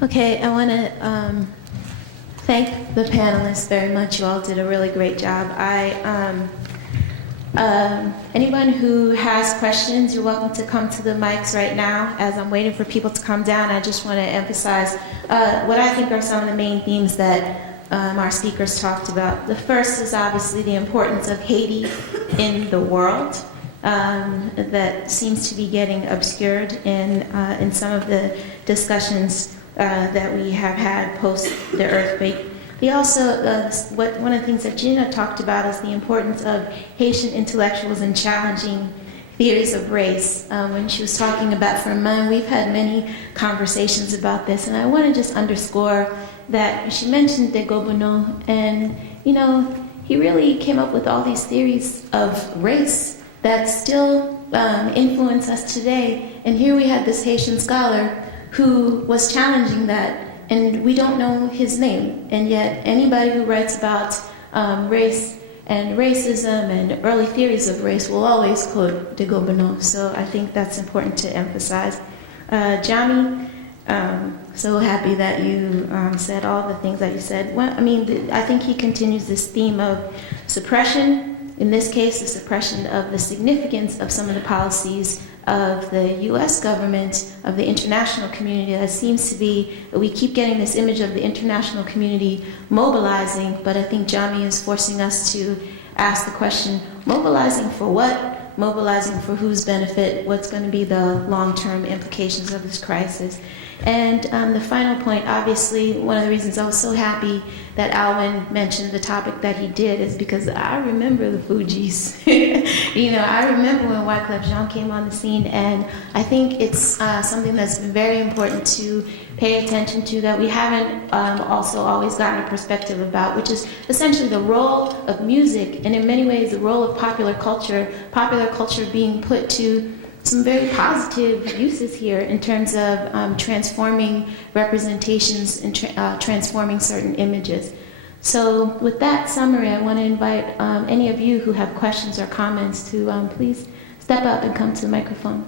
Okay, I want to thank the panelists very much. You all did a really great job. Anyone who has questions, you're welcome to come to the mics right now. As I'm waiting for people to come down, I just want to emphasize what I think are some of the main themes that our speakers talked about. The first is obviously the importance of Haiti in the world. That seems to be getting obscured in some of the discussions that we have had post the earthquake. He also, one of the things that Gina talked about is the importance of Haitian intellectuals in challenging theories of race. When she was talking about Zimmermann, we've had many conversations about this, and I want to just underscore that she mentioned de Gobineau, and he really came up with all these theories of race that still influence us today. And here we had this Haitian scholar who was challenging that, and we don't know his name. And yet anybody who writes about race and racism and early theories of race will always quote de Gobineau. So I think that's important to emphasize. Jamee, so happy that you said all the things that you said. Well, I think he continues this theme of suppression. In this case, the suppression of the significance of some of the policies of the U.S. government, of the international community. That seems to be, we keep getting this image of the international community mobilizing, but I think Jamee is forcing us to ask the question, mobilizing for what? Mobilizing for whose benefit? What's going to be the long-term implications of this crisis? And the final point, obviously, one of the reasons I was so happy that Alwin mentioned the topic that he did is because I remember the Fugees. I remember when Wyclef Jean came on the scene, and I think it's something that's been very important to pay attention to that we haven't also always gotten a perspective about, which is essentially the role of music, and in many ways the role of popular culture being put to some very positive uses here in terms of transforming representations and transforming certain images. So with that summary, I want to invite any of you who have questions or comments to please step up and come to the microphone.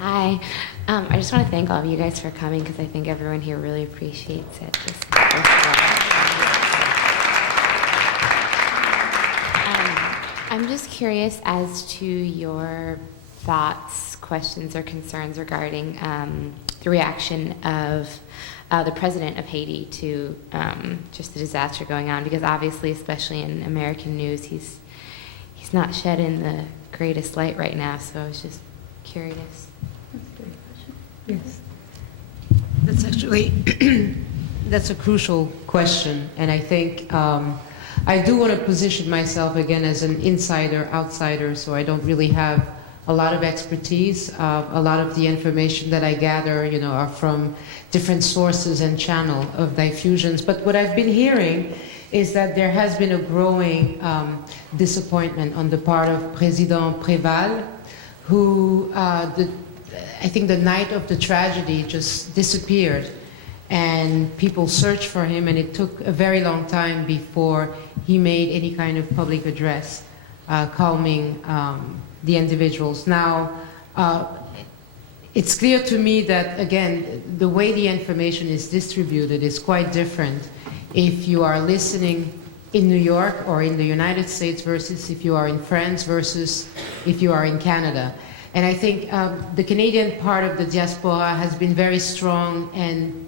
Hi. I just want to thank all of you guys for coming because I think everyone here really appreciates it. I'm just curious as to your thoughts, questions, or concerns regarding the reaction of the president of Haiti to just the disaster going on, because obviously, especially in American news, he's not shed in the greatest light right now, so I was just curious. That's a great question. Yes. That's actually, that's a crucial question, and I think I do want to position myself again as an insider, outsider, so I don't really have a lot of expertise. A lot of the information that I gather, are from different sources and channel of diffusions. But what I've been hearing is that there has been a growing disappointment on the part of President Préval, who I think the night of the tragedy just disappeared. And people searched for him, and it took a very long time before he made any kind of public address calming the individuals. Now, it's clear to me that, again, the way the information is distributed is quite different if you are listening in New York or in the United States versus if you are in France versus if you are in Canada. And I think the Canadian part of the diaspora has been very strong and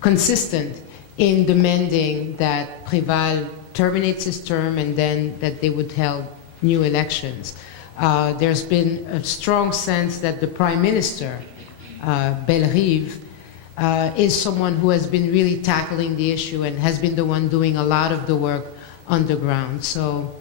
consistent in demanding that Préval terminates his term and then that they would hold new elections. There's been a strong sense that the Prime Minister, Bellerive, is someone who has been really tackling the issue and has been the one doing a lot of the work on the ground. So,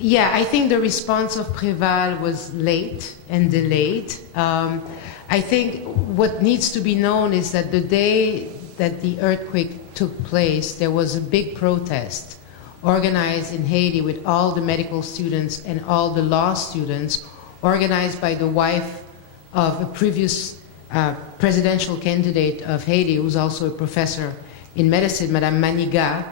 yeah, I think the response of Préval was late and delayed. I think what needs to be known is that the day that the earthquake took place, there was a big protest organized in Haiti with all the medical students and all the law students, organized by the wife of a previous presidential candidate of Haiti, who's also a professor in medicine, Madame Maniga,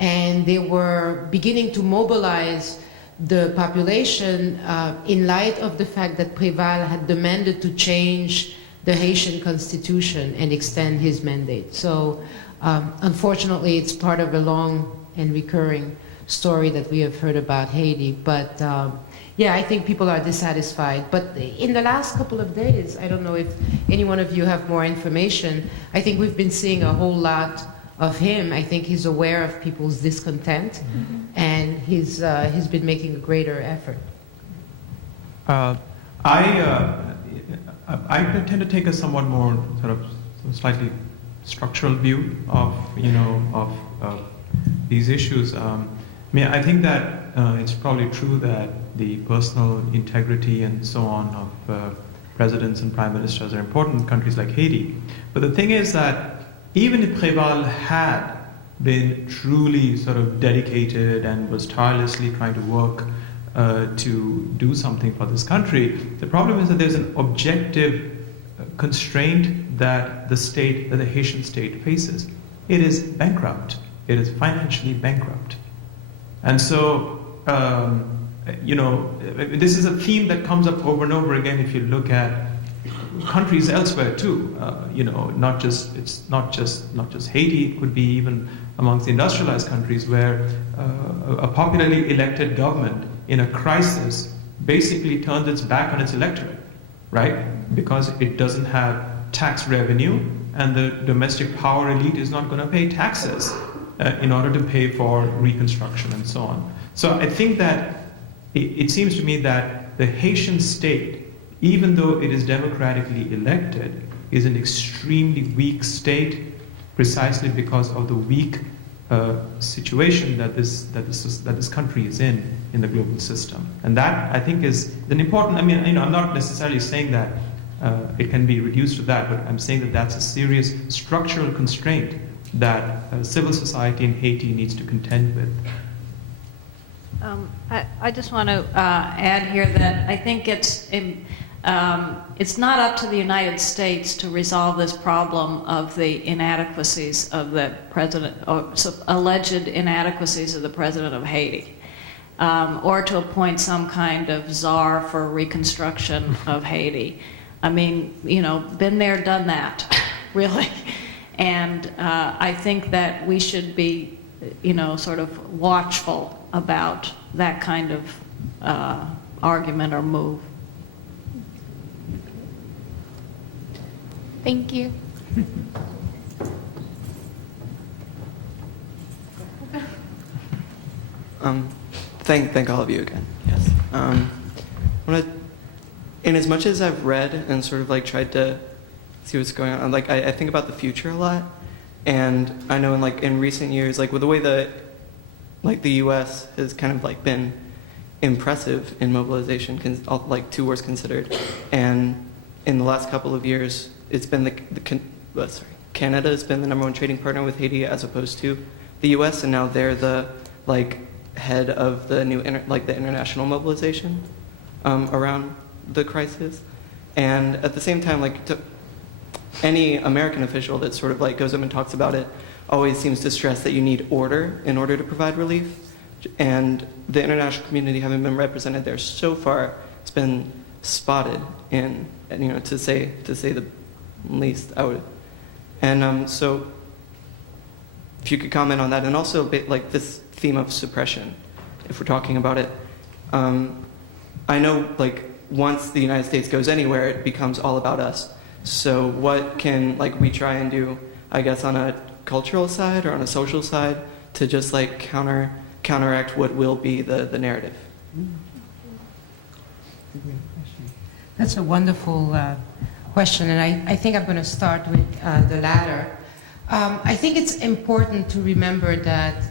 and they were beginning to mobilize the population in light of the fact that Préval had demanded to change the Haitian constitution and extend his mandate. So unfortunately, it's part of a long and recurring story that we have heard about Haiti. But yeah, I think people are dissatisfied. But in the last couple of days, I don't know if any one of you have more information, I think we've been seeing a whole lot of him. I think he's aware of people's discontent, and he's been making a greater effort. I tend to take a somewhat more sort of slightly structural view of these issues. I think that it's probably true that the personal integrity and so on of presidents and prime ministers are important in countries like Haiti. But the thing is that even if Préval had been truly sort of dedicated and was tirelessly trying to work to do something for this country, the problem is that there's an objective constraint that the Haitian state faces. It is bankrupt. It is financially bankrupt. And so, this is a theme that comes up over and over again if you look at countries elsewhere too. It's not just Haiti. It could be even amongst the industrialized countries where a popularly elected government in a crisis basically turns its back on its electorate, right? Because it doesn't have tax revenue, and the domestic power elite is not going to pay taxes in order to pay for reconstruction and so on. So I think that it seems to me that the Haitian state, even though it is democratically elected, is an extremely weak state precisely because of the weak situation that this country is in the global system. And that, I think, is an important, I'm not necessarily saying that it can be reduced to that, but I'm saying that that's a serious structural constraint that civil society in Haiti needs to contend with. I just want to add here that I think it's not up to the United States to resolve this problem of the inadequacies of the president, or alleged inadequacies of the president of Haiti, or to appoint some kind of czar for reconstruction of Haiti. Been there, done that, really. And I think that we should be, sort of watchful about that kind of argument or move. Thank you. Thank all of you again. Yes. In as much as I've read and sort of like tried to see what's going on, like I think about the future a lot, and I know in recent years, like with the way that the U.S. has kind of like been impressive in mobilization, like two wars considered, and in the last couple of years, it's been Canada has been the #1 trading partner with Haiti as opposed to the U.S., and now they're the head of the new the international mobilization around the crisis. And at the same time, any American official that sort of goes up and talks about it always seems to stress that you need order in order to provide relief. And the international community, having been represented there so far, it's been spotted in, to say the least, I would. And so if you could comment on that, and also a bit this theme of suppression, if we're talking about it. I know once the United States goes anywhere, it becomes all about us. So what can we try and do, I guess, on a cultural side or on a social side to just counteract what will be the narrative? That's a wonderful question, and I think I'm going to start with the latter. I think it's important to remember that,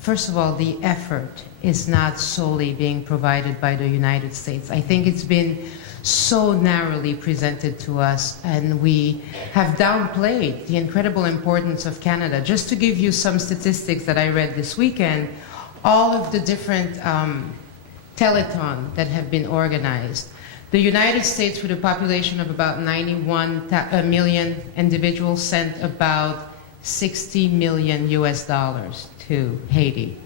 first of all, the effort is not solely being provided by the United States. I think it's been so narrowly presented to us, and we have downplayed the incredible importance of Canada. Just to give you some statistics that I read this weekend, all of the different telethon that have been organized, the United States, with a population of about 91 million individuals, sent about $60 million to Haiti.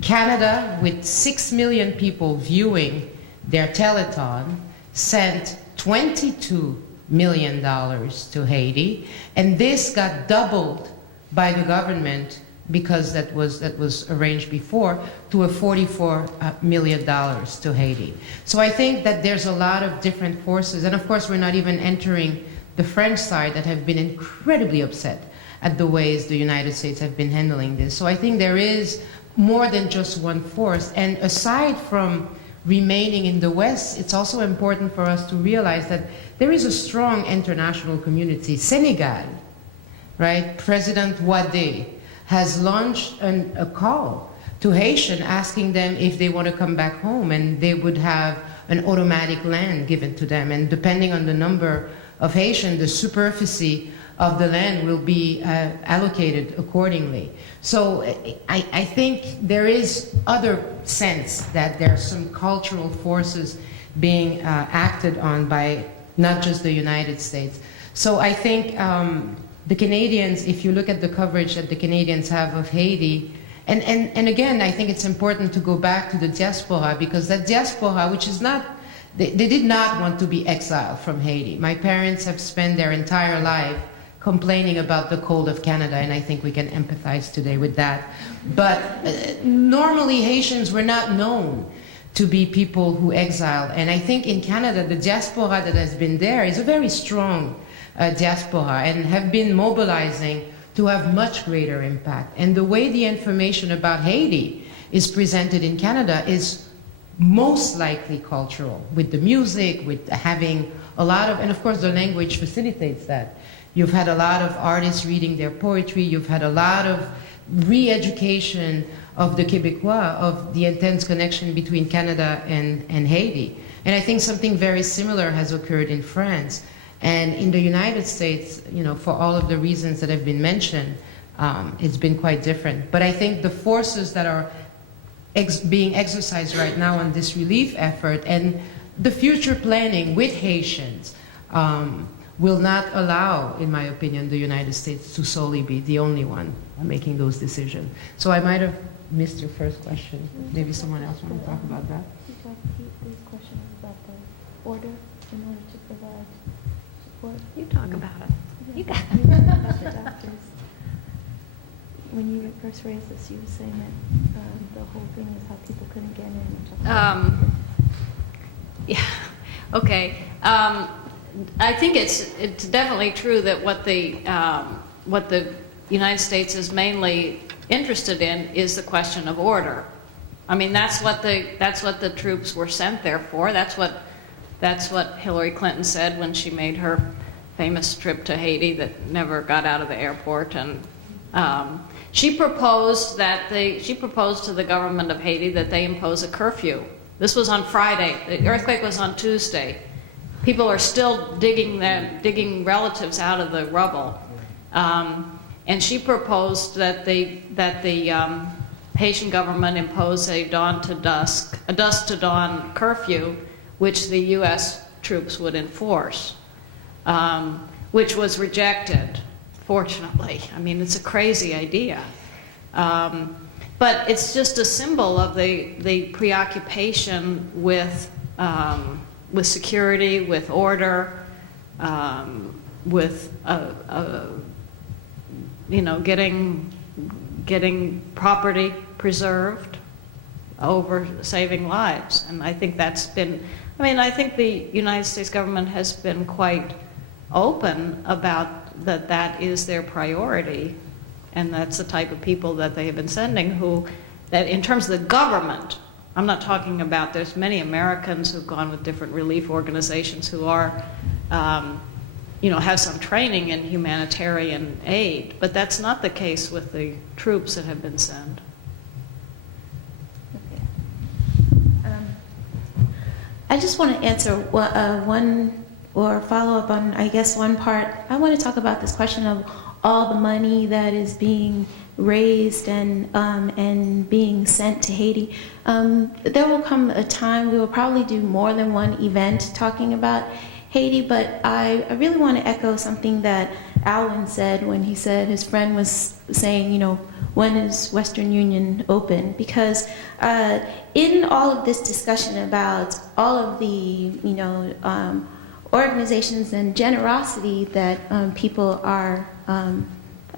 Canada, with 6 million people viewing their telethon, sent $22 million to Haiti, and this got doubled by the government because that was arranged before to a $44 million to Haiti. So I think that there's a lot of different forces, and of course we're not even entering the French side that have been incredibly upset at the ways the United States have been handling this. So I think there is more than just one force, and aside from remaining in the West, it's also important for us to realize that there is a strong international community. Senegal, right? President Wade has launched a call to Haitians asking them if they want to come back home, and they would have an automatic land given to them. And depending on the number of Haitians, the superficie of the land will be allocated accordingly. So I think there is other sense that there are some cultural forces being acted on by not just the United States. So I think the Canadians, if you look at the coverage that the Canadians have of Haiti, and again, I think it's important to go back to the diaspora, because that diaspora, which is not, they did not want to be exiled from Haiti. My parents have spent their entire life complaining about the cold of Canada, and I think we can empathize today with that. But normally Haitians were not known to be people who exiled, and I think in Canada the diaspora that has been there is a very strong diaspora and have been mobilizing to have much greater impact. And the way the information about Haiti is presented in Canada is most likely cultural, with the music, with having a lot of, and of course the language facilitates that. You've had a lot of artists reading their poetry, you've had a lot of re-education of the Québécois, of the intense connection between Canada and Haiti. And I think something very similar has occurred in France. And in the United States, you know, for all of the reasons that have been mentioned, it's been quite different. But I think the forces that are being exercised right now on this relief effort and the future planning with Haitians will not allow, in my opinion, the United States to solely be the only one making those decisions. So I might have missed your first question. Maybe someone else want to talk about that? These questions about the order in order to provide support. You talk about it. You got it. About the doctors. When you first raised this, you were saying that the whole thing is how people couldn't get in. Yeah. Okay. I think it's definitely true that what the United States is mainly interested in is the question of order. I mean, that's what the troops were sent there for. That's what Hillary Clinton said when she made her famous trip to Haiti that never got out of the airport. And she proposed to the government of Haiti that they impose a curfew. This was on Friday. The earthquake was on Tuesday. People are still digging relatives out of the rubble. And she proposed that the Haitian government impose a dusk to dawn curfew, which the U.S. troops would enforce, which was rejected, fortunately. I mean, it's a crazy idea. But it's just a symbol of the preoccupation with security, with order, with getting property preserved over saving lives. And I think that's been, I think the United States government has been quite open about that is their priority, and that's the type of people that they have been sending that in terms of the government, I'm not talking about, there's many Americans who've gone with different relief organizations who are, have some training in humanitarian aid, but that's not the case with the troops that have been sent. Okay. I just want to answer one or follow up on, I guess, one part. I want to talk about this question of all the money that is being raised and being sent to Haiti. There will come a time we will probably do more than one event talking about Haiti, but I really want to echo something that Alwin said when he said his friend was saying, when is Western Union open? Because in all of this discussion about all of the, organizations and generosity that people are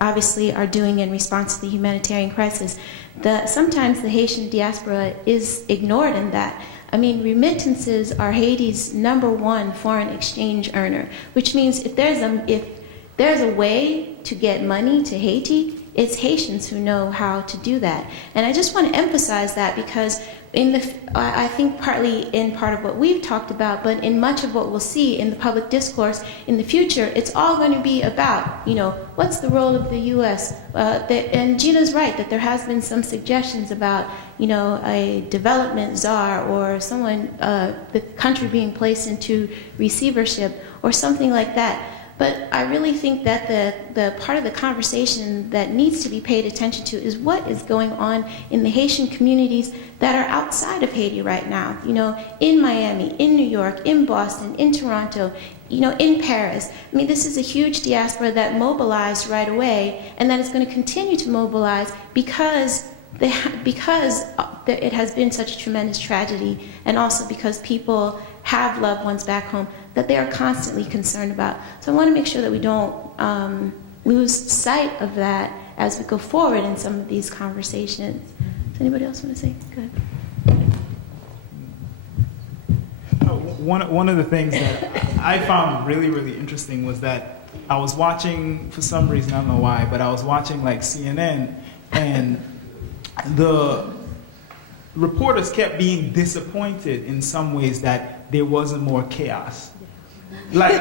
obviously are doing in response to the humanitarian crisis, sometimes the Haitian diaspora is ignored in that. I mean, remittances are Haiti's #1 foreign exchange earner, which means if there's a way to get money to Haiti, it's Haitians who know how to do that. And I just want to emphasize that because I think partly in part of what we've talked about, but in much of what we'll see in the public discourse in the future, it's all going to be about, what's the role of the U.S.? And Gina's right that there has been some suggestions about, a development czar or someone, the country being placed into receivership or something like that. But I really think that the part of the conversation that needs to be paid attention to is what is going on in the Haitian communities that are outside of Haiti right now. In Miami, in New York, in Boston, in Toronto, in Paris. I mean, this is a huge diaspora that mobilized right away and that is going to continue to mobilize because it has been such a tremendous tragedy, and also because people have loved ones back home that they are constantly concerned about. So I want to make sure that we don't lose sight of that as we go forward in some of these conversations. Does anybody else want to say? Go ahead. One of the things that I found really, really interesting was that I was watching, for some reason, I don't know why, but I was watching like CNN, and the reporters kept being disappointed in some ways that there wasn't more chaos. Like,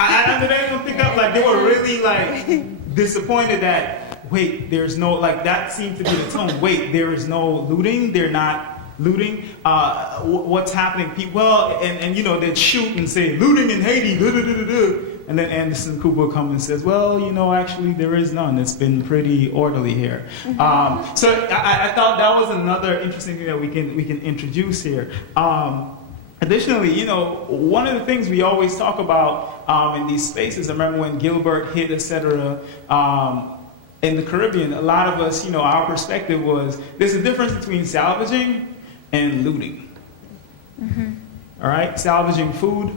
I don't think that, like, they were really, like, disappointed that, wait, there's no, like, that seemed to be the tone. Wait, there is no looting, they're not looting. What's happening? Well, and they'd shoot and say, looting in Haiti, and then Anderson Cooper comes and says, well, actually there is none. It's been pretty orderly here. So I thought that was another interesting thing that we can introduce here. Additionally, one of the things we always talk about in these spaces, I remember when Gilbert hit, etc., in the Caribbean, a lot of us, our perspective was, there's a difference between salvaging and looting. All right? Salvaging food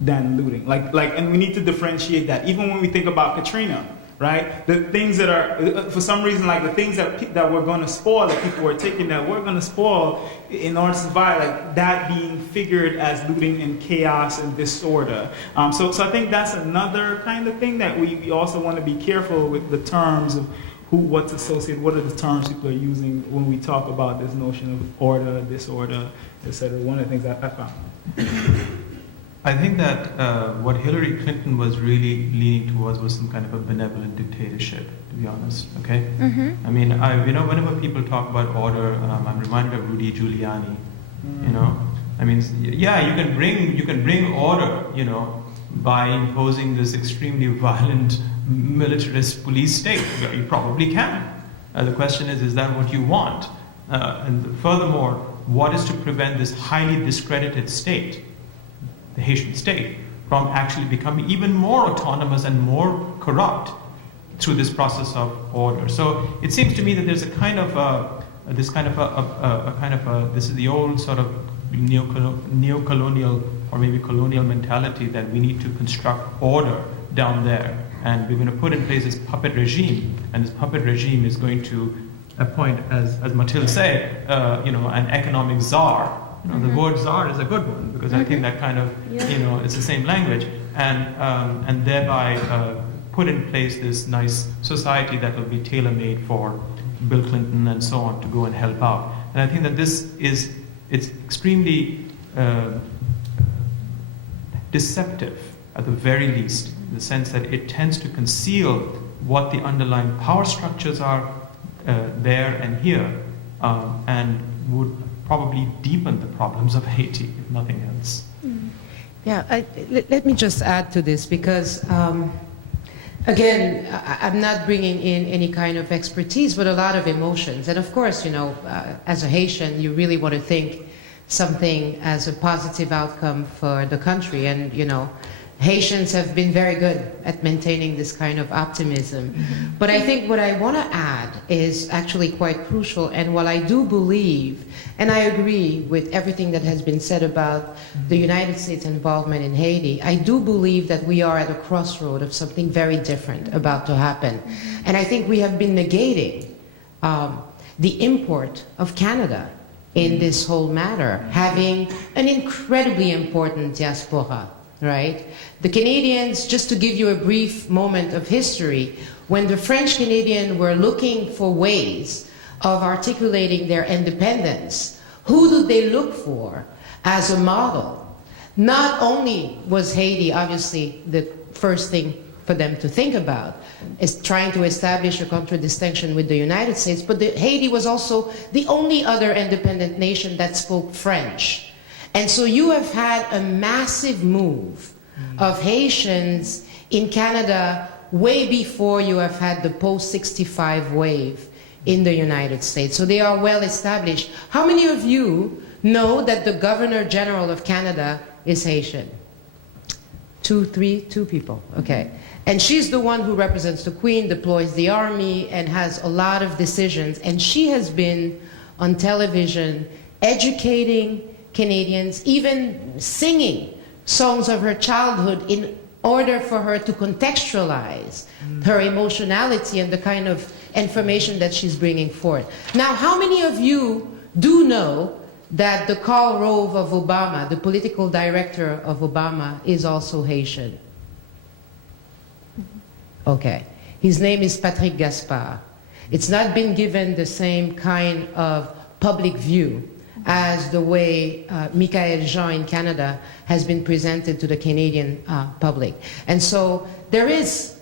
than looting. And we need to differentiate that. Even when we think about Katrina, right? The things that are, for some reason, like the things that we're going to spoil, that people were taking that we're going to spoil in order to survive, like that being figured as looting and chaos and disorder. So I think that's another kind of thing that we also want to be careful with the terms of what's associated, what are the terms people are using when we talk about this notion of order, disorder, etc. One of the things that I found. I think that what Hillary Clinton was really leaning towards was some kind of a benevolent dictatorship, to be honest. Okay. I mean, whenever people talk about order, I'm reminded of Rudy Giuliani. I mean, yeah, you can bring order, by imposing this extremely violent militarist police state. You probably can. The question is that what you want? And furthermore, what is to prevent this highly discredited state, the Haitian state, from actually becoming even more autonomous and more corrupt through this process of order? So it seems to me that there's a kind of this is the old sort of neo-colonial or maybe colonial mentality that we need to construct order down there, and we're going to put in place this puppet regime, and this puppet regime is going to appoint, as Matilde said, an economic czar. The word czar is a good one because I think that kind of, it's the same language, and thereby put in place this nice society that will be tailor-made for Bill Clinton and so on to go and help out. And I think that it's extremely deceptive at the very least, in the sense that it tends to conceal what the underlying power structures are there and here, and would probably deepen the problems of Haiti, if nothing else. Yeah, let me just add to this because, again, I'm not bringing in any kind of expertise, but a lot of emotions. And of course, as a Haitian, you really want to think something as a positive outcome for the country. And, Haitians have been very good at maintaining this kind of optimism. But I think what I want to add is actually quite crucial, and while I do believe, and I agree with everything that has been said about the United States involvement in Haiti, I do believe that we are at a crossroad of something very different about to happen. And I think we have been negating the import of Canada in this whole matter, having an incredibly important diaspora, right? The Canadians, just to give you a brief moment of history, when the French Canadians were looking for ways of articulating their independence, who did they look for as a model? Not only was Haiti obviously the first thing for them to think about, is trying to establish a contradistinction with the United States, but Haiti was also the only other independent nation that spoke French. And so you have had a massive move of Haitians in Canada way before you have had the post-65 wave in the United States. So they are well established. How many of you know that the Governor General of Canada is Haitian? 2 people, okay. And she's the one who represents the Queen, deploys the army, and has a lot of decisions. And she has been on television educating Canadians, even singing songs of her childhood in order for her to contextualize her emotionality and the kind of information that she's bringing forth. Now, how many of you do know that the Karl Rove of Obama, the political director of Obama, is also Haitian? Okay. His name is Patrick Gaspard. It's not been given the same kind of public view as the way Michael Jean in Canada has been presented to the Canadian public. And so there is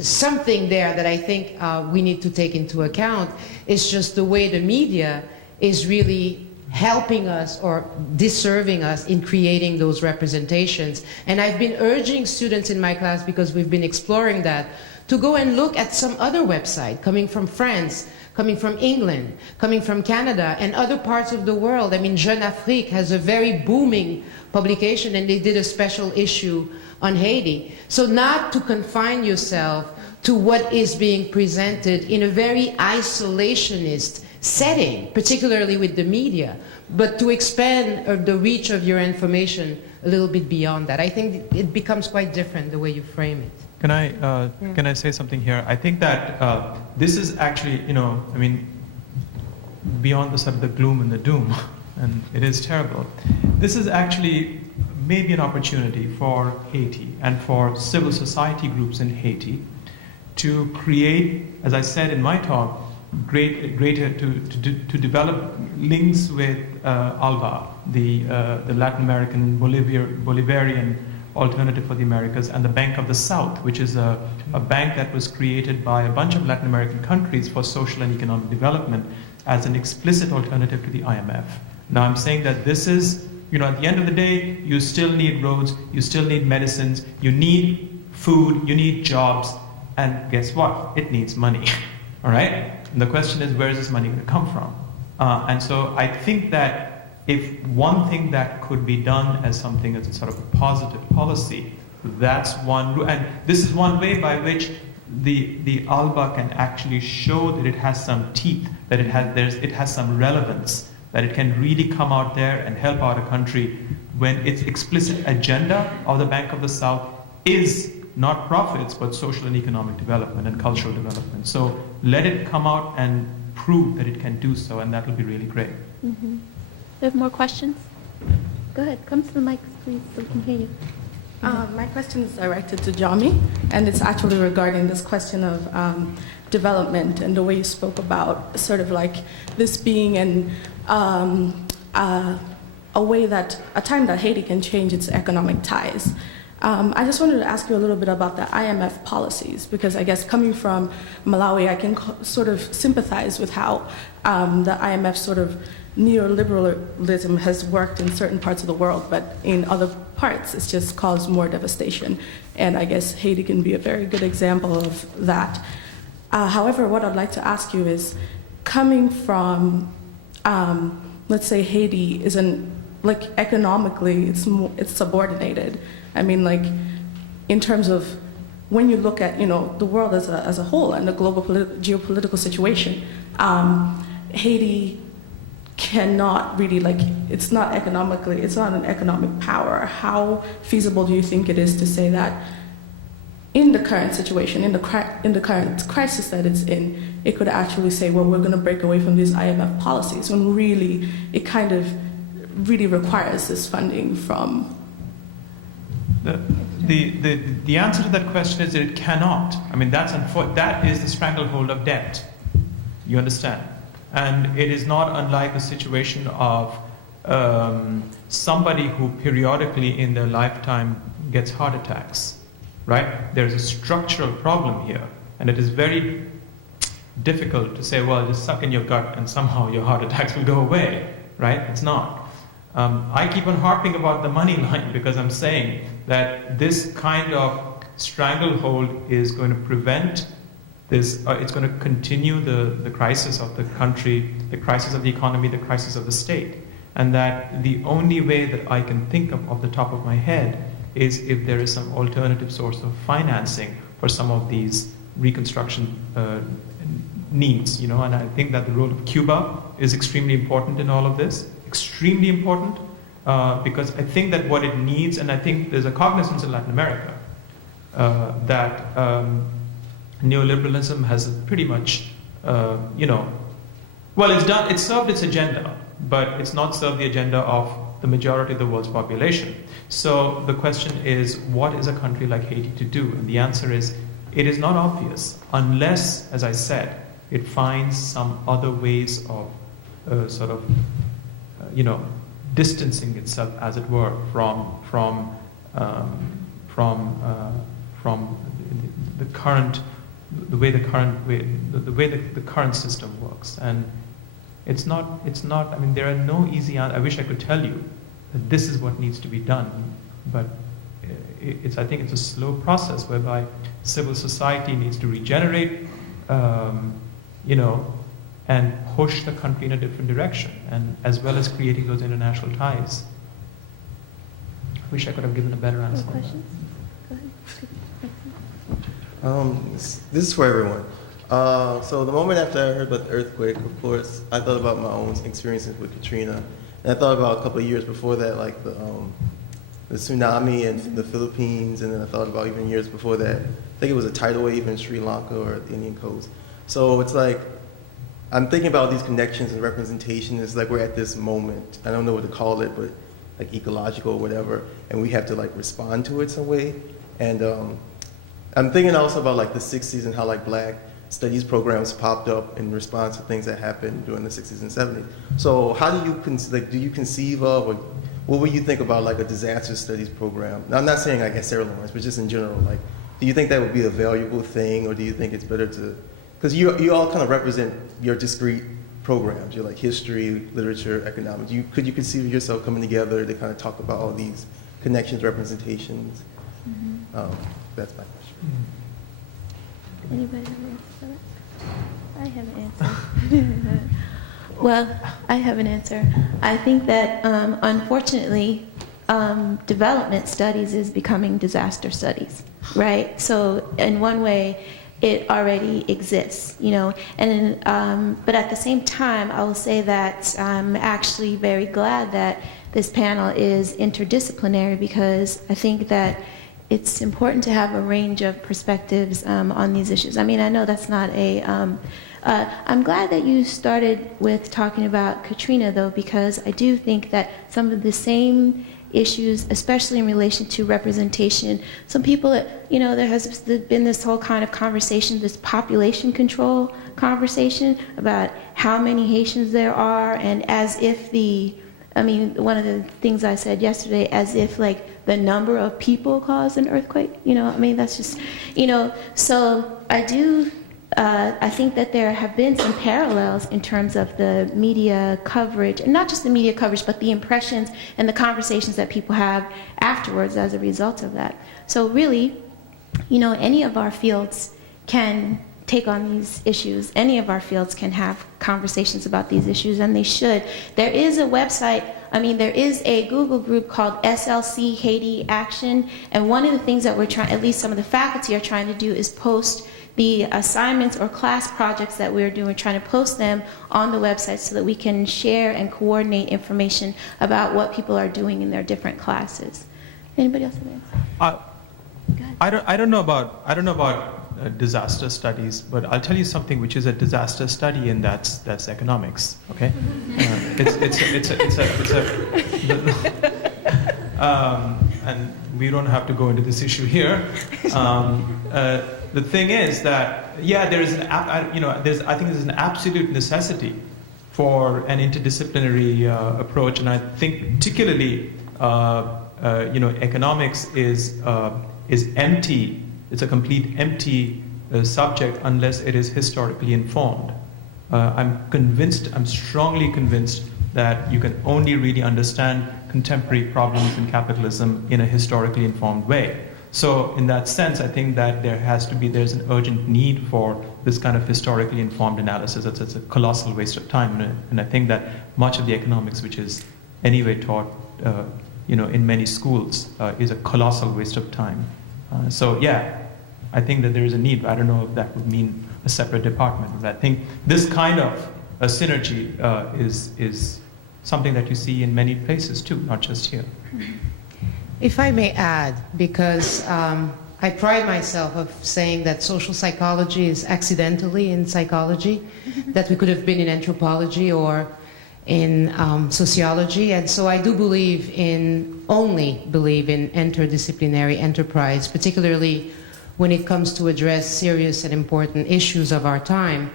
something there that I think we need to take into account. It's just the way the media is really helping us or disserving us in creating those representations. And I've been urging students in my class, because we've been exploring that, to go and look at some other website coming from France, coming from England, coming from Canada, and other parts of the world. I mean, Jeune Afrique has a very booming publication, and they did a special issue on Haiti. So not to confine yourself to what is being presented in a very isolationist setting, particularly with the media, but to expand the reach of your information a little bit beyond that. I think it becomes quite different the way you frame it. Can I say something here? I think that this is actually, I mean, beyond the sort of the gloom and the doom, and it is terrible. This is actually maybe an opportunity for Haiti and for civil society groups in Haiti to create, as I said in my talk, greater to develop links with ALBA, the Latin American Bolivarian alternative for the Americas, and the Bank of the South, which is a bank that was created by a bunch of Latin American countries for social and economic development as an explicit alternative to the IMF. Now I'm saying that this is, at the end of the day, you still need roads, you still need medicines, you need food, you need jobs, and guess what? It needs money, all right? And the question is, where is this money going to come from? And so I think that if one thing that could be done as something as a sort of a positive policy, that's one, and this is one way by which the ALBA can actually show that it has some teeth, that it has some relevance, that it can really come out there and help out a country when its explicit agenda of the Bank of the South is not profits, but social and economic development and cultural development. So let it come out and prove that it can do so, and that will be really great. Mm-hmm. Do you have more questions? Go ahead, come to the mic, please, so we can hear you. My question is directed to Jamee, and it's actually regarding this question of development and the way you spoke about sort of like this being a time that Haiti can change its economic ties. I just wanted to ask you a little bit about the IMF policies, because I guess coming from Malawi, I can sort of sympathize with how the IMF sort of neoliberalism has worked in certain parts of the world, but in other parts it's just caused more devastation. And I guess Haiti can be a very good example of that. However, what I'd like to ask you is, coming from, let's say Haiti isn't, like economically, it's subordinated. I mean, like in terms of when you look at, the world as a whole and the global geopolitical situation, Haiti cannot really, it's not an economic power. How feasible do you think it is to say that in the current situation, in the current crisis that it's in, it could actually say, well, we're going to break away from these IMF policies, when really it kind of really requires this funding from... The answer to that question is that it cannot. I mean, that is the stranglehold of debt. You understand? And it is not unlike a situation of somebody who periodically in their lifetime gets heart attacks, right? There's a structural problem here, and it is very difficult to say, well, just suck in your gut and somehow your heart attacks will go away, right? It's not. I keep on harping about the money line because I'm saying that this kind of stranglehold is going to prevent this, it's going to continue the crisis of the country, the crisis of the economy, the crisis of the state. And that the only way that I can think of off the top of my head is if there is some alternative source of financing for some of these reconstruction needs, and I think that the role of Cuba is extremely important in all of this, extremely important, because I think that what it needs, and I think there's a cognizance in Latin America that neoliberalism has pretty much, well, it's served its agenda, but it's not served the agenda of the majority of the world's population. So the question is, what is a country like Haiti to do? And the answer is, it is not obvious unless, as I said, it finds some other ways of distancing itself, as it were, from the current, the way the current system works. And it's not. I mean, there are no easy answers. I wish I could tell you that this is what needs to be done, but I think it's a slow process whereby civil society needs to regenerate, and push the country in a different direction, and as well as creating those international ties. I wish I could have given a better answer. Questions? Go ahead. This is for everyone. So the moment after I heard about the earthquake, of course, I thought about my own experiences with Katrina, and I thought about a couple of years before that, like the tsunami in the Philippines, and then I thought about even years before that. I think it was a tidal wave in Sri Lanka or the Indian coast. So it's like, I'm thinking about these connections and representation. It's like we're at this moment. I don't know what to call it, but like ecological or whatever, and we have to like respond to it some way. And I'm thinking also about like the 60s and how like Black studies programs popped up in response to things that happened during the 60s and 70s. So how do you do you conceive of, or what would you think about like a disaster studies program? Now, I'm not saying like at Sarah Lawrence, but just in general, like, do you think that would be a valuable thing, or do you think it's better to, because you all kind of represent your discrete programs. You're like history, literature, economics. Could you conceive of yourself coming together to kind of talk about all these connections, representations? Mm-hmm. That's my question. Anybody have an answer for that? I have an answer. Well, I have an answer. I think that, unfortunately, development studies is becoming disaster studies, right? So in one way, it already exists, and but at the same time, I will say that I'm actually very glad that this panel is interdisciplinary, because I think that it's important to have a range of perspectives on these issues. I mean, I know that's not a... I'm glad that you started with talking about Katrina, though, because I do think that some of the same issues, especially in relation to representation, some people, there has been this whole kind of conversation, this population control conversation about how many Haitians there are, and as if one of the things I said yesterday, as if like the number of people caused an earthquake, that's just, so I do, I think that there have been some parallels in terms of the media coverage, and not just the media coverage, but the impressions and the conversations that people have afterwards as a result of that. So really, any of our fields can take on these issues. Any of our fields can have conversations about these issues, and they should. There is a website, there is a Google group called SLC Haiti Action, and one of the things that we're trying, at least some of the faculty are trying to do, is post the assignments or class projects that we're doing, trying to post them on the website so that we can share and coordinate information about what people are doing in their different classes. Anybody else have an answer? I don't know about disaster studies, but I'll tell you something which is a disaster study, and that's economics. Okay, and we don't have to go into this issue here. The thing is that there's I think there's an absolute necessity for an interdisciplinary approach, and I think particularly economics is empty. It's a complete empty subject unless it is historically informed. I'm strongly convinced that you can only really understand contemporary problems in capitalism in a historically informed way. So in that sense, I think that there's an urgent need for this kind of historically informed analysis. It's a colossal waste of time. And I think that much of the economics, which is anyway taught in many schools, is a colossal waste of time. I think that there is a need. I don't know if that would mean a separate department. But I think this kind of a synergy is something that you see in many places too, not just here. If I may add, because I pride myself of saying that social psychology is accidentally in psychology, that we could have been in anthropology or in sociology, and so I do only believe in interdisciplinary enterprise, particularly when it comes to address serious and important issues of our time.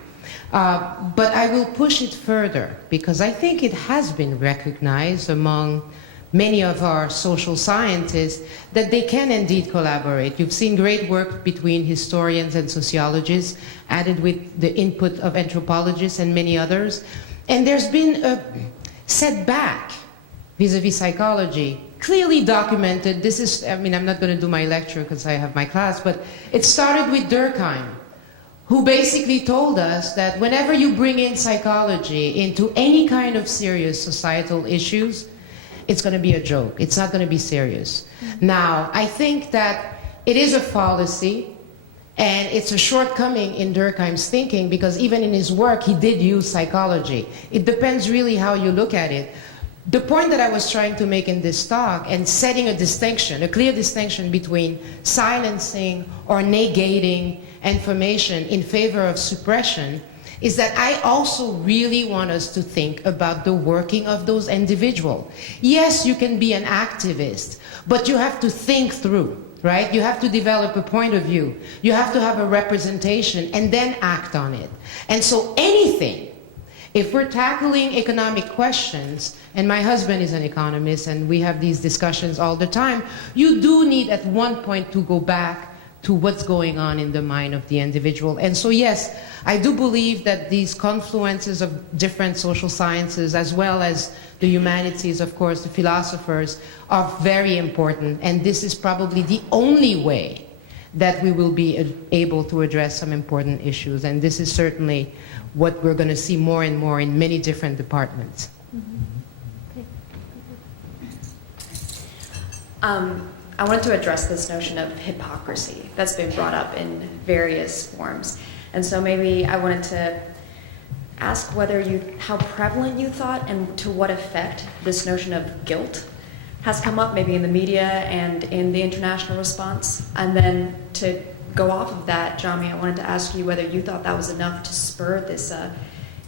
But I will push it further, because I think it has been recognized among many of our social scientists that they can indeed collaborate. You've seen great work between historians and sociologists, added with the input of anthropologists and many others. And there's been a setback vis-a-vis psychology, clearly documented. This is, I'm not going to do my lecture because I have my class, but it started with Durkheim, who basically told us that whenever you bring in psychology into any kind of serious societal issues, it's going to be a joke. It's not going to be serious. Now, I think that it is a fallacy, and it's a shortcoming in Durkheim's thinking, because even in his work, he did use psychology. It depends really how you look at it. The point that I was trying to make in this talk, and setting a distinction, a clear distinction between silencing or negating information in favor of suppression, is that I also really want us to think about the working of those individuals. Yes, you can be an activist, but you have to think through, right? You have to develop a point of view. You have to have a representation and then act on it. And so anything, if we're tackling economic questions, and my husband is an economist and we have these discussions all the time, you do need at one point to go back to what's going on in the mind of the individual. And so yes, I do believe that these confluences of different social sciences, as well as the humanities, of course, the philosophers, are very important. And this is probably the only way that we will be able to address some important issues. And this is certainly what we're going to see more and more in many different departments. I wanted to address this notion of hypocrisy that's been brought up in various forms. And so maybe I wanted to ask how prevalent you thought and to what effect this notion of guilt has come up, maybe in the media and in the international response. And then to go off of that, Jamee, I wanted to ask you whether you thought that was enough to spur this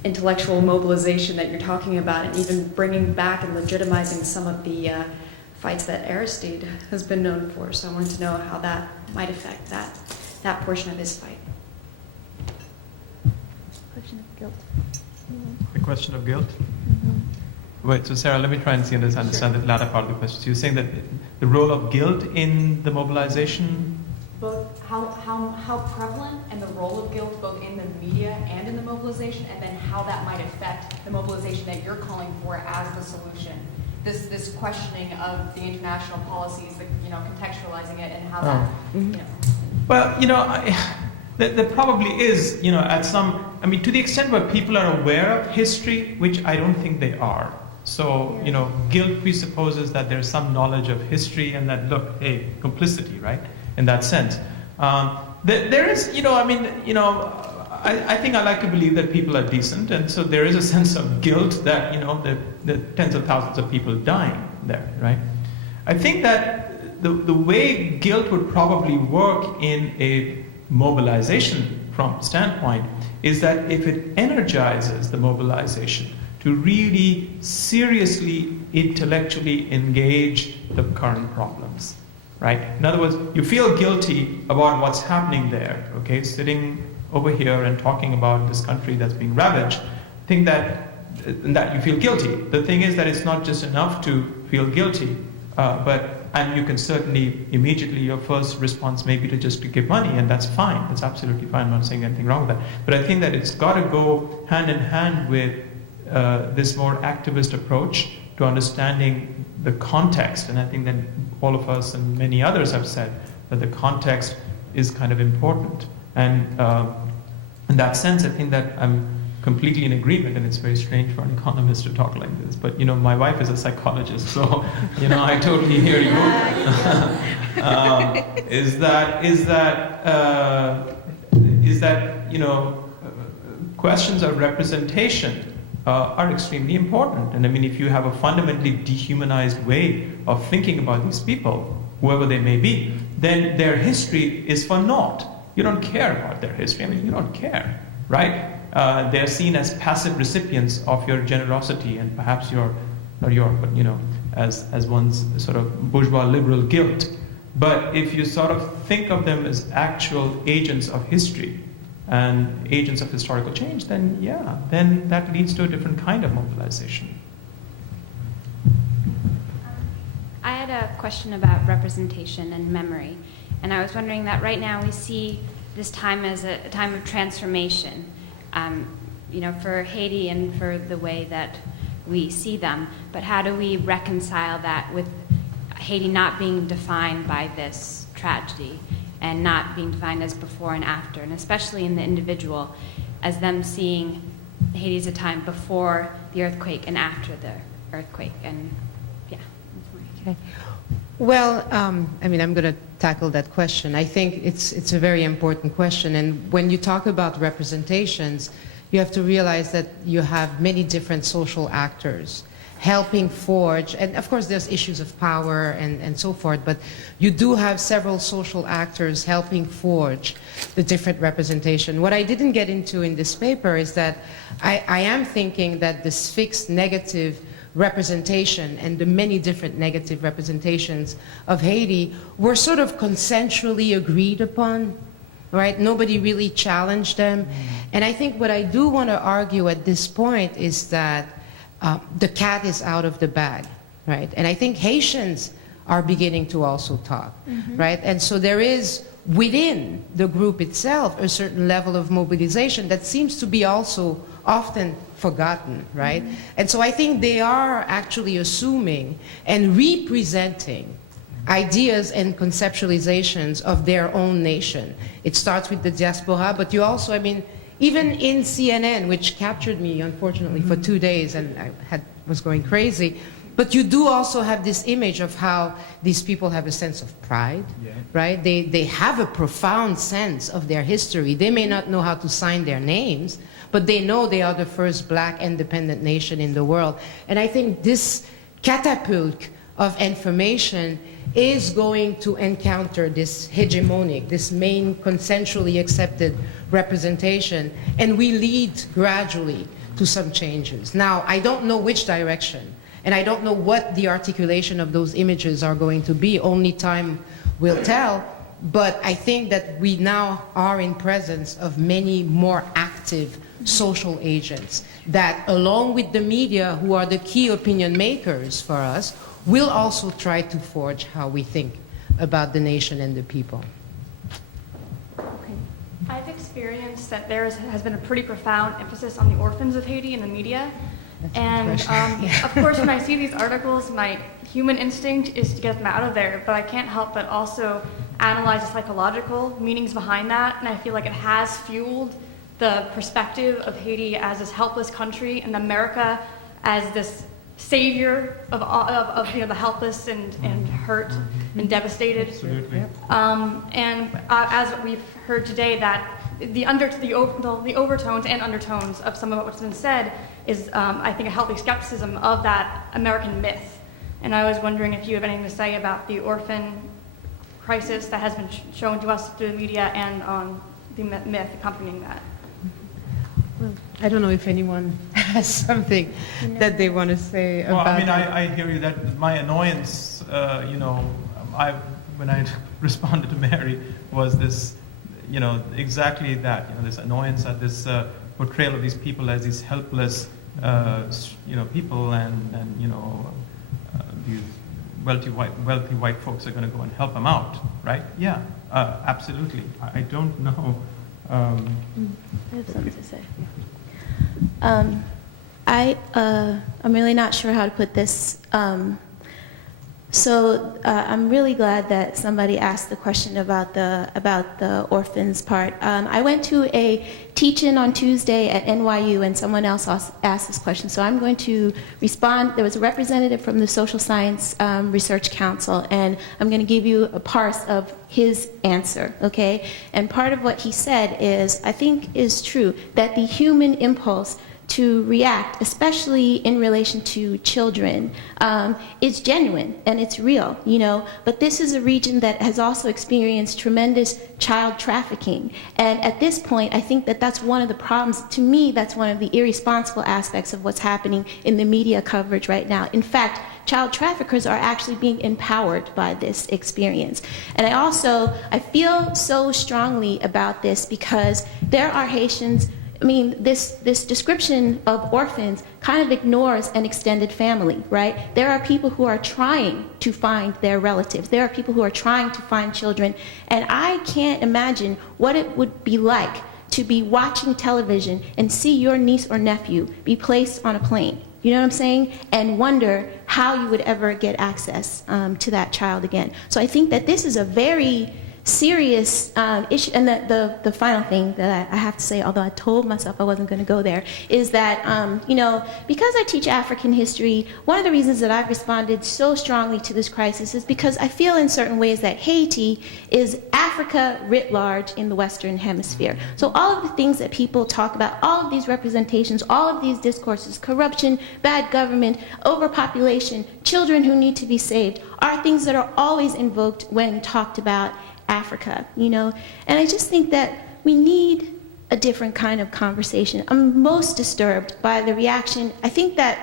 intellectual mobilization that you're talking about, and even bringing back and legitimizing some of the fights that Aristide has been known for. So I wanted to know how that might affect that portion of his fight. Question of guilt. The question of guilt? Wait, so Sarah, let me try and understand the latter part of the question. So you're saying that the role of guilt in the mobilization? Both how prevalent and the role of guilt both in the media and in the mobilization, and then how that might affect the mobilization that you're calling for as the solution. This questioning of the international policies, contextualizing it, and how that, Well, There probably is, at some, to the extent where people are aware of history, which I don't think they are. So, guilt presupposes that there's some knowledge of history and that, look, hey, complicity, right? In that sense. There is, I think I like to believe that people are decent, and so there is a sense of guilt that, the tens of thousands of people dying there, right? I think that the way guilt would probably work in a mobilization from standpoint is that if it energizes the mobilization to really seriously, intellectually engage the current problems, right? In other words, you feel guilty about what's happening there, okay? Sitting over here and talking about this country that's being ravaged, think that you feel guilty. The thing is that it's not just enough to feel guilty, and you can certainly immediately, your first response may be to give money, and that's fine. That's absolutely fine. I'm not saying anything wrong with that. But I think that it's got to go hand in hand with this more activist approach to understanding the context. And I think that all of us and many others have said that the context is kind of important. And in that sense, I think that I'm completely in agreement, and it's very strange for an economist to talk like this. But my wife is a psychologist, so I totally hear you. Questions of representation are extremely important. And if you have a fundamentally dehumanized way of thinking about these people, whoever they may be, then their history is for naught. You don't care about their history. You don't care, right? They're seen as passive recipients of your generosity and perhaps as one's sort of bourgeois liberal guilt. But if you sort of think of them as actual agents of history and agents of historical change, then that leads to a different kind of mobilization. I had a question about representation and memory. And I was wondering that right now we see this time as a time of transformation, for Haiti and for the way that we see them. But how do we reconcile that with Haiti not being defined by this tragedy and not being defined as before and after, and especially in the individual, as them seeing Haiti as a time before the earthquake and after the earthquake? And Okay. Well, I'm going to tackle that question. I think it's a very important question. And when you talk about representations, you have to realize that you have many different social actors helping forge, and of course there's issues of power and so forth, but you do have several social actors helping forge the different representation. What I didn't get into in this paper is that I am thinking that this fixed negative representation and the many different negative representations of Haiti were sort of consensually agreed upon, right? Nobody really challenged them. And I think what I do want to argue at this point is that the cat is out of the bag, right? And I think Haitians are beginning to also talk, right? And so there is within the group itself a certain level of mobilization that seems to be also often forgotten, right? And so I think they are actually assuming and representing ideas and conceptualizations of their own nation. It starts with the diaspora, but you also, even in CNN, which captured me, unfortunately, for 2 days, and I was going crazy, but you do also have this image of how these people have a sense of pride, right? They have a profound sense of their history. They may not know how to sign their names, but they know they are the first black independent nation in the world. And I think this catapult of information is going to encounter this hegemonic, this main consensually accepted representation, and we lead gradually to some changes. Now, I don't know which direction, and I don't know what the articulation of those images are going to be. Only time will tell, but I think that we now are in presence of many more active social agents that, along with the media, who are the key opinion makers for us, will also try to forge how we think about the nation and the people. I've experienced that there has been a pretty profound emphasis on the orphans of Haiti in the media. And of course, when I see these articles, my human instinct is to get them out of there, but I can't help but also analyze the psychological meanings behind that, and I feel like it has fueled the perspective of Haiti as this helpless country and America as this savior of the helpless and hurt and devastated. Absolutely. As we've heard today, that the overtones and undertones of some of what's been said is, I think, a healthy skepticism of that American myth. And I was wondering if you have anything to say about the orphan crisis that has been shown to us through the media and on the myth accompanying that. Well, I don't know if anyone has something that they want to say Well, about I mean, that. I hear you. That my annoyance, when I responded to Mary, was this, exactly that. This annoyance at this portrayal of these people as these helpless, people, and these wealthy white folks are going to go and help them out, right? Yeah, absolutely. I don't know. I have something to say. I'm really not sure how to put this. I'm really glad that somebody asked the question about the orphans part. I went to a teach-in on Tuesday at NYU, and someone else asked this question. So I'm going to respond. There was a representative from the Social Science Research Council, and I'm going to give you a parse of his answer, okay? And part of what he said is, I think is true, that the human impulse to react, especially in relation to children, is genuine and it's real, But this is a region that has also experienced tremendous child trafficking. And at this point, I think that that's one of the problems. To me, that's one of the irresponsible aspects of what's happening in the media coverage right now. In fact, child traffickers are actually being empowered by this experience. And I feel so strongly about this because there are Haitians. This description of orphans kind of ignores an extended family, right? There are people who are trying to find their relatives. There are people who are trying to find children. And I can't imagine what it would be like to be watching television and see your niece or nephew be placed on a plane. You know what I'm saying? And wonder how you would ever get access to that child again. So I think that this is a very serious issue. And the final thing that I have to say, although I told myself I wasn't going to go there, is that, because I teach African history, one of the reasons that I've responded so strongly to this crisis is because I feel in certain ways that Haiti is Africa writ large in the Western Hemisphere. So all of the things that people talk about, all of these representations, all of these discourses, corruption, bad government, overpopulation, children who need to be saved, are things that are always invoked when talked about Africa, And I just think that we need a different kind of conversation. I'm most disturbed by the reaction. I think that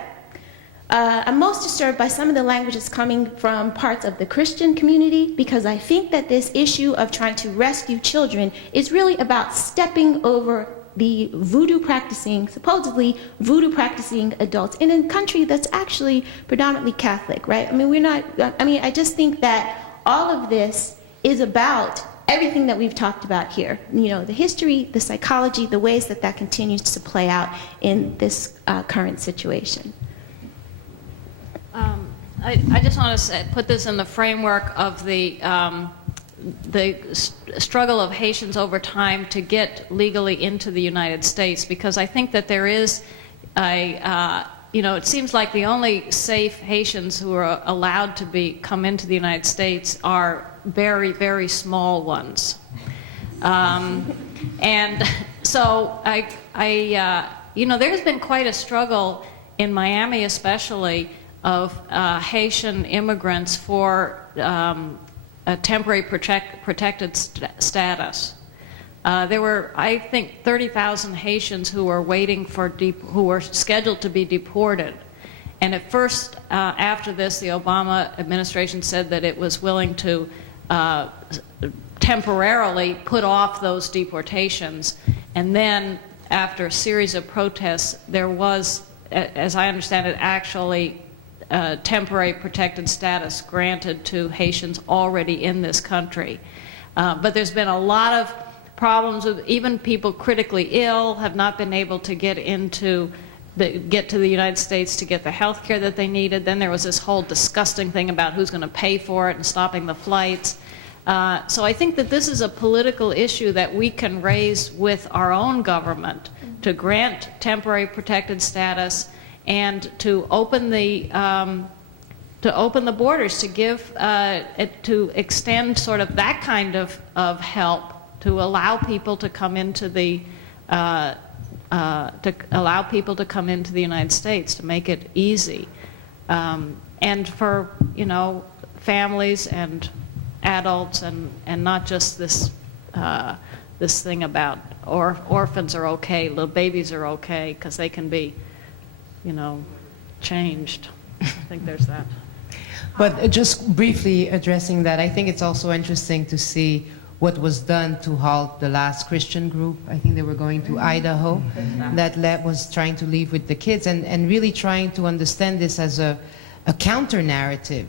I'm most disturbed by some of the language that's coming from parts of the Christian community, because I think that this issue of trying to rescue children is really about stepping over the supposedly voodoo practicing adults in a country that's actually predominantly Catholic, right? I just think that all of this is about everything that we've talked about here. The history, the psychology, the ways that continues to play out in this current situation. I just want to put this in the framework of the struggle of Haitians over time to get legally into the United States, because I think that there is it seems like the only safe Haitians who are allowed to come into the United States are very, very small ones. And so there's been quite a struggle in Miami especially of Haitian immigrants for a temporary protected status. There were, I think, 30,000 Haitians who were waiting who were scheduled to be deported. And at first, after this, the Obama administration said that it was willing to temporarily put off those deportations. And then, after a series of protests, there was, as I understand it, actually temporary protected status granted to Haitians already in this country. But there's been a lot of problems with even people critically ill have not been able to get to the United States to get the health care that they needed. Then there was this whole disgusting thing about who's going to pay for it and stopping the flights. So I think that this is a political issue that we can raise with our own government to grant temporary protected status and to open the borders, to give, to extend sort of that kind of help, to allow people to come into the United States, to make it easy, and for families and adults, and not just this thing about orphans are okay, little babies are okay because they can be changed. I think there's that. But just briefly addressing that, I think it's also interesting to see what was done to halt the last Christian group. I think they were going to Idaho, that was trying to leave with the kids, and really trying to understand this as a counter-narrative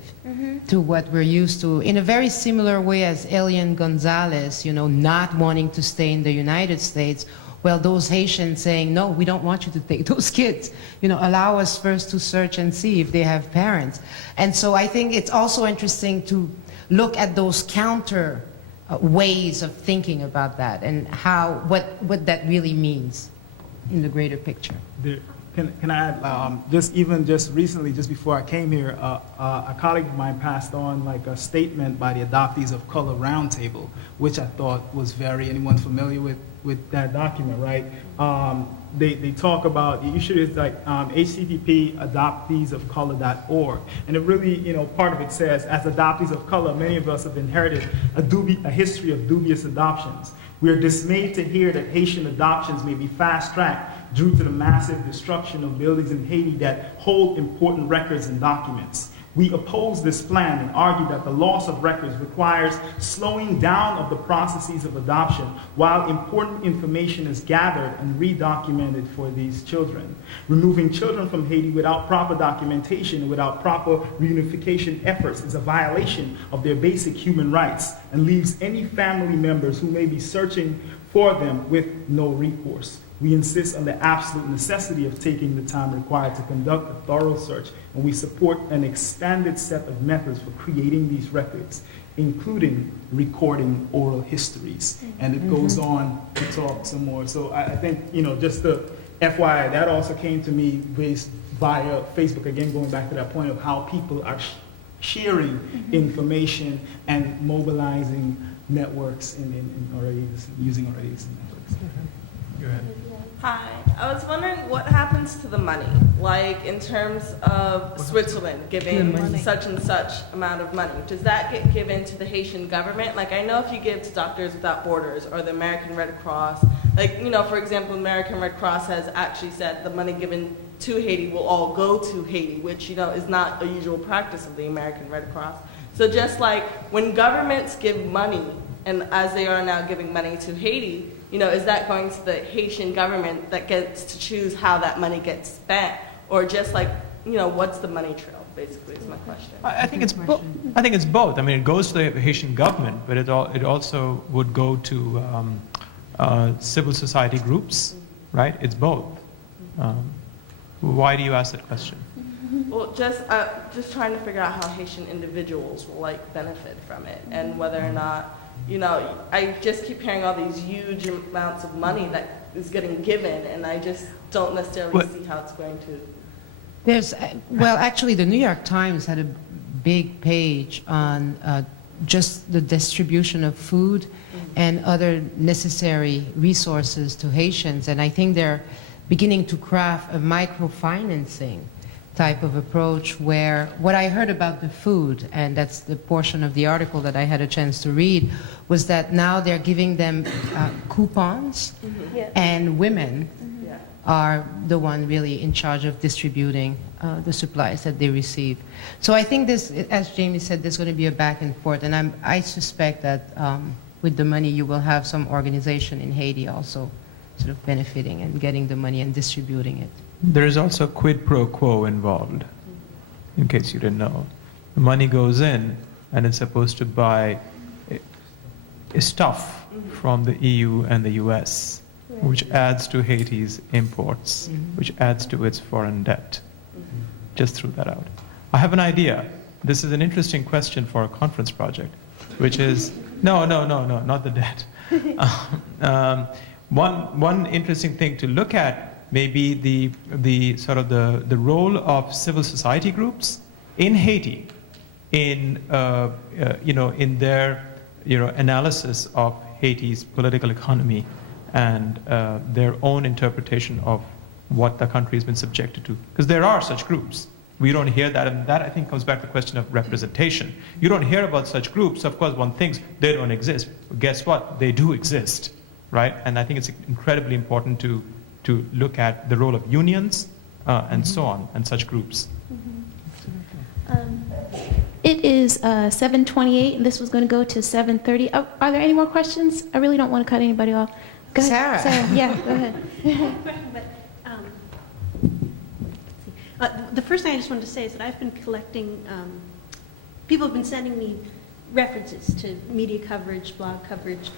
to what we're used to, in a very similar way as Elian Gonzalez, not wanting to stay in the United States. Well, those Haitians saying, no, we don't want you to take those kids. Allow us first to search and see if they have parents. And so I think it's also interesting to look at those counter ways of thinking about that and what that really means in the greater picture. Can I add, just recently, just before I came here, a colleague of mine passed on like a statement by the Adoptees of Color Roundtable, which I thought was anyone familiar with that document, right? They talk about, it's like http adopteesofcolor.org, and it really, part of it says, as adoptees of color, many of us have inherited a history of dubious adoptions. We are dismayed to hear that Haitian adoptions may be fast-tracked due to the massive destruction of buildings in Haiti that hold important records and documents. We oppose this plan and argue that the loss of records requires slowing down of the processes of adoption while important information is gathered and redocumented for these children. Removing children from Haiti without proper documentation and without proper reunification efforts is a violation of their basic human rights and leaves any family members who may be searching for them with no recourse. We insist on the absolute necessity of taking the time required to conduct a thorough search, and we support an expanded set of methods for creating these records, including recording oral histories. And it goes on to talk some more. So I think, just the FYI, that also came to me based via Facebook, again, going back to that point of how people are sharing information and mobilizing networks using already existing networks. Go ahead. Hi, I was wondering what happens to the money, like in terms of Switzerland giving such and such amount of money. Does that get given to the Haitian government? Like, I know if you give to Doctors Without Borders or the American Red Cross, like, for example, American Red Cross has actually said the money given to Haiti will all go to Haiti, which, is not a usual practice of the American Red Cross. So just like when governments give money, and as they are now giving money to Haiti, is that going to the Haitian government that gets to choose how that money gets spent? Or just like, what's the money trail, basically, is my question. I think it's both. I mean, it goes to the Haitian government, but it also would go to civil society groups, right? It's both. Why do you ask that question? Well, just trying to figure out how Haitian individuals will benefit from it, and whether or not, I just keep hearing all these huge amounts of money that is getting given, and I just don't necessarily see how it's going to. Actually, the New York Times had a big page on just the distribution of food and other necessary resources to Haitians, and I think they're beginning to craft a microfinancing type of approach where what I heard about the food, and that's the portion of the article that I had a chance to read, was that now they're giving them coupons, and women are the one really in charge of distributing the supplies that they receive. So I think this, as Jamie said, there's going to be a back and forth, and I suspect that with the money you will have some organization in Haiti also sort of benefiting and getting the money and distributing it. There is also quid pro quo involved, in case you didn't know. The money goes in, and it's supposed to buy stuff from the EU and the US, which adds to Haiti's imports, which adds to its foreign debt. Just threw that out. I have an idea. This is an interesting question for a conference project. which is no, not the debt. One interesting thing to look at may be the sort of the role of civil society groups in Haiti in in their analysis of Haiti's political economy and their own interpretation of what the country has been subjected to. Because there are such groups. We don't hear that, and that I think comes back to the question of representation. You don't hear about such groups. Of course, one thinks they don't exist. But guess what? They do exist, right? And I think it's incredibly important to look at the role of unions and so on, and such groups. It is 7:28, and this was going to go to 7:30. Oh, are there any more questions? I really don't want to cut anybody off. Go ahead. Sarah. Yeah, go ahead. The first thing I just wanted to say is that I've been collecting, people have been sending me references to media coverage, blog coverage.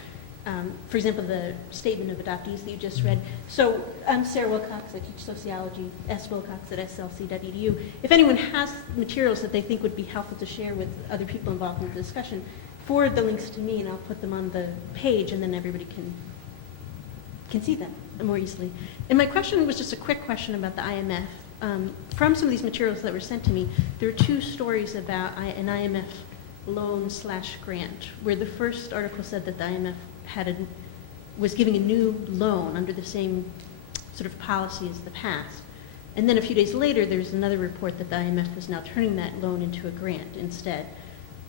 For example, the statement of adoptees that you just read. So I'm Sarah Wilcox, I teach sociology, S. Wilcox at slc.edu. If anyone has materials that they think would be helpful to share with other people involved in the discussion, forward the links to me and I'll put them on the page and then everybody can see them more easily. And my question was just a quick question about the IMF. From some of these materials that were sent to me, there are two stories about an IMF loan/grant, where the first article said that the IMF was giving a new loan under the same sort of policy as the past. And then a few days later, there's another report that the IMF was now turning that loan into a grant instead,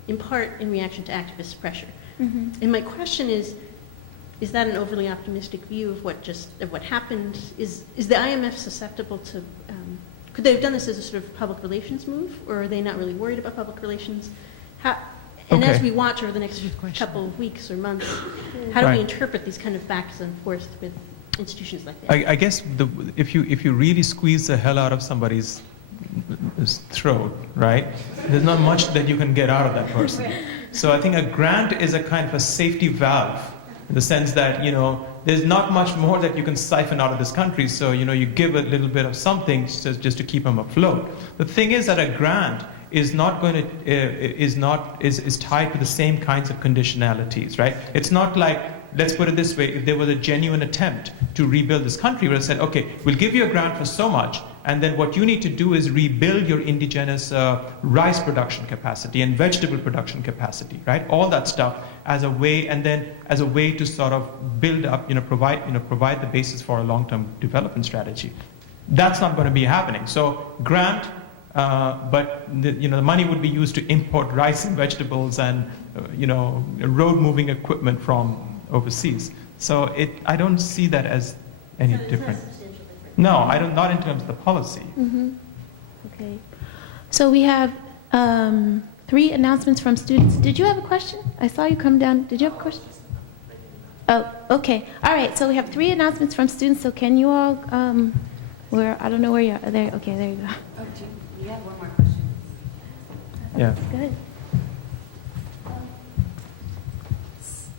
in part in reaction to activist pressure. Mm-hmm. And my question is that an overly optimistic view of what happened? Is the IMF susceptible to, could they have done this as a sort of public relations move, or are they not really worried about public relations? As we watch over the next couple of weeks or months, how do we interpret these kind of backs and forth with institutions like that? I guess if you really squeeze the hell out of somebody's throat, right, there's not much that you can get out of that person. So I think a grant is a kind of a safety valve, in the sense that, there's not much more that you can siphon out of this country, so, you give a little bit of something just to keep them afloat. The thing is that a grant is not going to, is tied to the same kinds of conditionalities, right? It's not like, let's put it this way, if there was a genuine attempt to rebuild this country, we would have said, okay, we'll give you a grant for so much, and then what you need to do is rebuild your indigenous rice production capacity and vegetable production capacity, right? All that stuff as a way, and then as a way to sort of build up, provide the basis for a long-term development strategy. That's not going to be happening. So grant, but the money would be used to import rice and vegetables and road moving equipment from overseas. So I don't see that as any different. No, I don't. Not in terms of the policy. Mm-hmm. Okay. So we have 3 announcements from students. Did you have a question? I saw you come down. Did you have a question? Oh, okay. All right. So we have 3 announcements from students. So can you all? I don't know where you are. There. Okay. There you go. Oh, do you have one more question? Yeah. Good.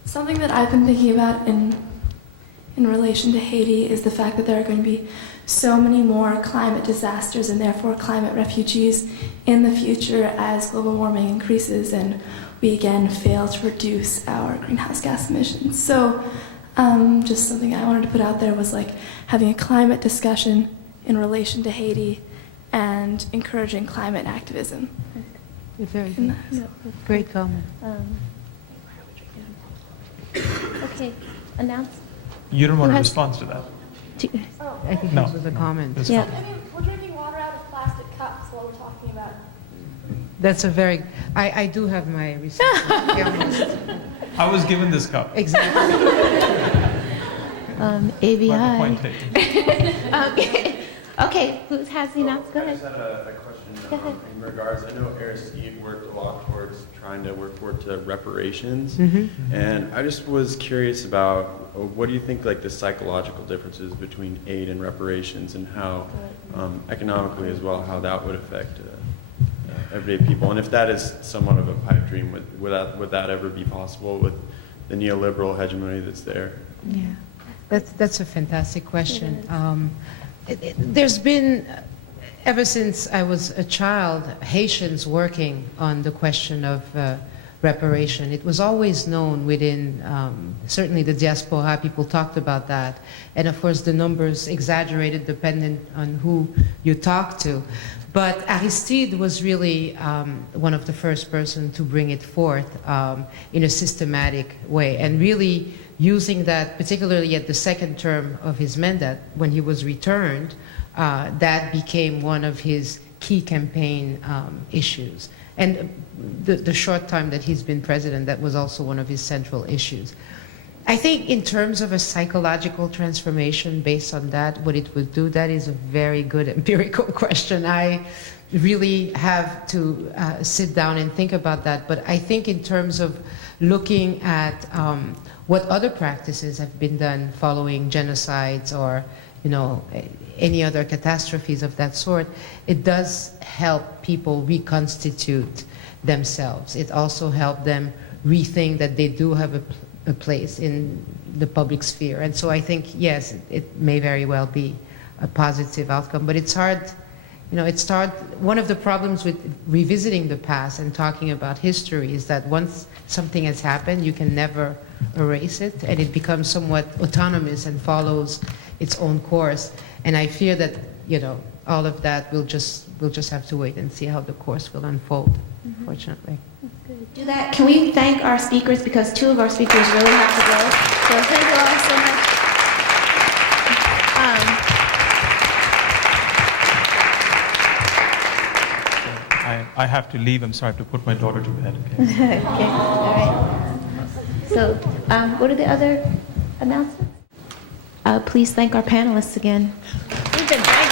Something that I've been thinking about in relation to Haiti is the fact that there are going to be so many more climate disasters and therefore climate refugees in the future as global warming increases and we again fail to reduce our greenhouse gas emissions. So just something I wanted to put out there was like having a climate discussion in relation to Haiti and encouraging climate activism. Very good. Great comment. Okay. Announce. You don't want a response to that. I think No. this was a comment. Yeah. I mean, we're drinking water out of plastic cups while we're talking about. That's a very. I do have my response. I was given this cup. Exactly. ABI. My point taken. Okay. Who has the announcement? Go I ahead. just had a question in regards. I know Aristide worked a lot towards trying to work forward to reparations, and I just was curious about what do you think like the psychological differences between aid and reparations, and how economically as well how that would affect everyday people, and if that is somewhat of a pipe dream, would that ever be possible with the neoliberal hegemony that's there? Yeah, that's a fantastic question. There's been, ever since I was a child, Haitians working on the question of reparation. It was always known within, certainly the diaspora, people talked about that. And of course the numbers exaggerated depending on who you talk to. But Aristide was really one of the first person to bring it forth in a systematic way, and really using that, particularly at the second term of his mandate, when he was returned, that became one of his key campaign issues. And the short time that he's been president, that was also one of his central issues. I think in terms of a psychological transformation based on that, what it would do, that is a very good empirical question. I really have to sit down and think about that. But I think in terms of looking at what other practices have been done following genocides or, you know, any other catastrophes of that sort, it does help people reconstitute themselves. It also helped them rethink that they do have a place in the public sphere. And so I think, yes, it may very well be a positive outcome, but it's hard, you know, one of the problems with revisiting the past and talking about history is that once something has happened, you can never erase it, and it becomes somewhat autonomous and follows its own course. And I fear that, you know, all of that we'll just have to wait and see how the course will unfold, unfortunately. Do that. Can we thank our speakers, because two of our speakers really have to go. So thank you all so much. I have to leave. I'm sorry, I have to put my daughter to bed. Okay. Okay. All right. So what are the other announcements? Please thank our panelists again. We've been thanking